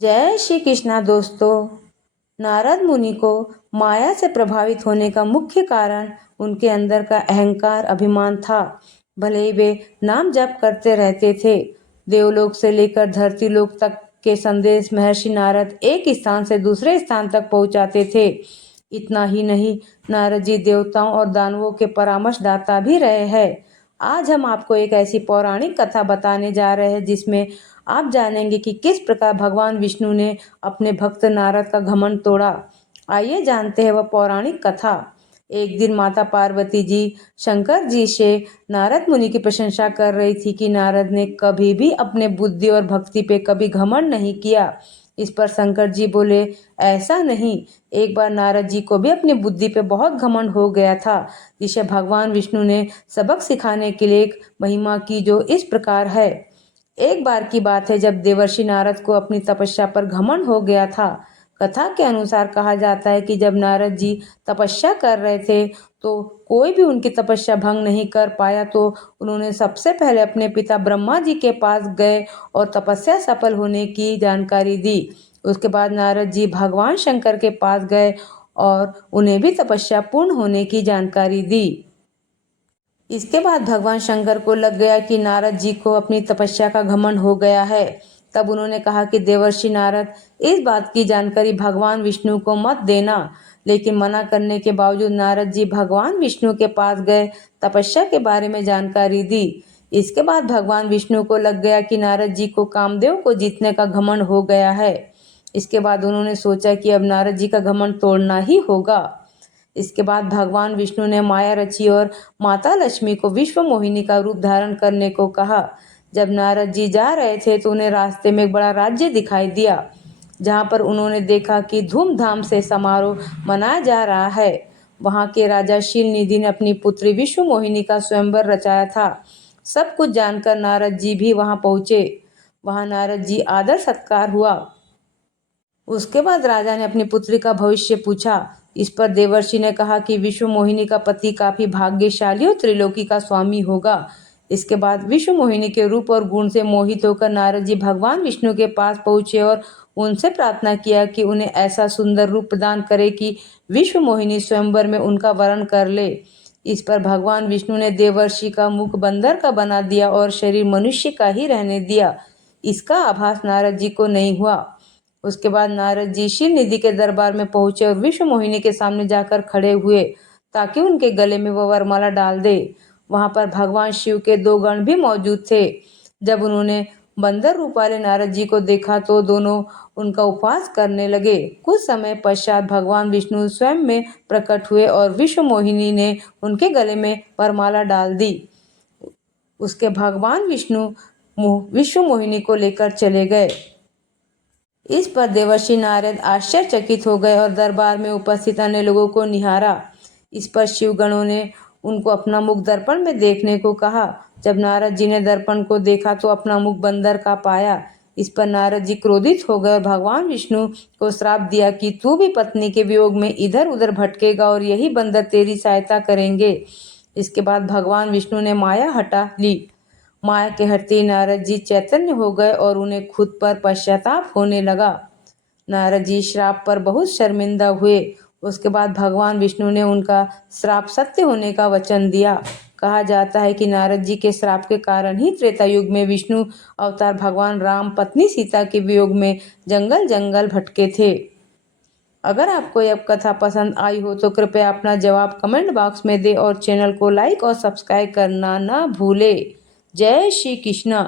जय श्री कृष्णा दोस्तों। नारद मुनि को माया से प्रभावित होने का मुख्य कारण उनके अंदर का अहंकार अभिमान था। भले ही वे नाम जप करते रहते थे, देवलोक से लेकर धरती लोक तक के संदेश महर्षि नारद एक स्थान से दूसरे स्थान तक पहुंचाते थे। इतना ही नहीं, नारद जी देवताओं और दानवों के परामर्शदाता भी रहे हैं। आज हम आपको एक ऐसी पौराणिक कथा बताने जा रहे हैं जिसमें आप जानेंगे कि किस प्रकार भगवान विष्णु ने अपने भक्त नारद का घमंड तोड़ा। आइए जानते हैं वह पौराणिक कथा। एक दिन माता पार्वती जी शंकर जी से नारद मुनि की प्रशंसा कर रही थी कि नारद ने कभी भी अपने बुद्धि और भक्ति पे कभी घमंड नहीं किया। इस पर शंकर जी बोले, ऐसा नहीं, एक बार नारद जी को भी अपनी बुद्धि पे बहुत घमंड हो गया था, जिसे भगवान विष्णु ने सबक सिखाने के लिए एक महिमा की जो इस प्रकार है। एक बार की बात है जब देवर्षि नारद को अपनी तपस्या पर घमंड हो गया था। कथा के अनुसार कहा जाता है कि जब नारद जी तपस्या कर रहे थे तो कोई भी उनकी तपस्या भंग नहीं कर पाया, तो उन्होंने सबसे पहले अपने पिता ब्रह्मा जी के पास गए और तपस्या सफल होने की जानकारी दी। उसके बाद नारद जी भगवान शंकर के पास गए और उन्हें भी तपस्या पूर्ण होने की जानकारी दी। इसके बाद भगवान शंकर को लग गया कि नारद जी को अपनी तपस्या का घमंड हो गया है। तब उन्होंने कहा कि देवर्षि नारद, इस बात की जानकारी भगवान विष्णु को मत देना। लेकिन मना करने के बावजूद नारद जी भगवान विष्णु के पास गए, तपस्या के बारे में जानकारी दी। इसके बाद भगवान विष्णु को लग गया कि नारद जी को कामदेव को जीतने का घमंड हो गया है। इसके बाद उन्होंने सोचा कि अब नारद जी का घमंड तोड़ना ही होगा। इसके बाद भगवान विष्णु ने माया रची और माता लक्ष्मी को विश्व मोहिनी का रूप धारण करने को कहा। जब नारद जी जा रहे थे तो उन्हें रास्ते में एक बड़ा राज्य दिखाई दिया, जहाँ पर उन्होंने देखा कि धूमधाम से समारोह मनाया जा रहा है। वहाँ के राजा शीलनिधि ने अपनी पुत्री विश्व मोहिनी का स्वयंवर रचाया था। सब कुछ जानकर नारद जी भी वहाँ पहुँचे। वहाँ नारद जी आदर सत्कार हुआ। उसके बाद राजा ने अपनी पुत्री का भविष्य पूछा। इस पर देवर्षि ने कहा कि विश्व मोहिनी का पति काफी भाग्यशाली और त्रिलोकी का स्वामी होगा। इसके बाद विश्व मोहिनी के रूप और गुण से मोहित होकर नारद जी भगवान विष्णु के पास पहुंचे और उनसे प्रार्थना किया कि उन्हें ऐसा सुंदर रूप प्रदान करे कि विश्व मोहिनी स्वयंवर में उनका वरण कर ले। इस पर भगवान विष्णु ने देवर्षि का मुख बंदर का बना दिया और शरीर मनुष्य का ही रहने दिया। इसका आभास नारद जी को नहीं हुआ। उसके बाद नारद जी शील निधि के दरबार में पहुंचे और विश्व मोहिनी के सामने जाकर खड़े हुए ताकि उनके गले में वह वरमाला डाल दे। वहां पर भगवान शिव के दो गण भी मौजूद थे। जब उन्होंने बंदर रूप वाले नारद जी को देखा तो दोनों उनका उपवास करने लगे। कुछ समय पश्चात भगवान विष्णु स्वयं में प्रकट हुए और विश्व मोहिनी ने उनके गले में वरमाला डाल दी। उसके भगवान विष्णु विश्व मोहिनी को लेकर चले गए। इस पर देवर्षि नारद आश्चर्यचकित हो गए और दरबार में उपस्थित अन्य लोगों को निहारा। इस पर शिवगणों ने उनको अपना मुख दर्पण में देखने को कहा। जब नारद जी ने दर्पण को देखा तो अपना मुख बंदर का पाया। इस पर नारद जी क्रोधित हो गए और भगवान विष्णु को श्राप दिया कि तू भी पत्नी के वियोग में इधर उधर भटकेगा और यही बंदर तेरी सहायता करेंगे। इसके बाद भगवान विष्णु ने माया हटा ली। माया के हटते नारद जी चैतन्य हो गए और उन्हें खुद पर पश्चाताप होने लगा। नारद जी श्राप पर बहुत शर्मिंदा हुए। उसके बाद भगवान विष्णु ने उनका श्राप सत्य होने का वचन दिया। कहा जाता है कि नारद जी के श्राप के कारण ही त्रेता युग में विष्णु अवतार भगवान राम पत्नी सीता के वियोग में जंगल जंगल भटके थे। अगर आपको यह कथा पसंद आई हो तो कृपया अपना जवाब कमेंट बॉक्स में दें और चैनल को लाइक और सब्सक्राइब करना ना भूले। जय श्री कृष्णा।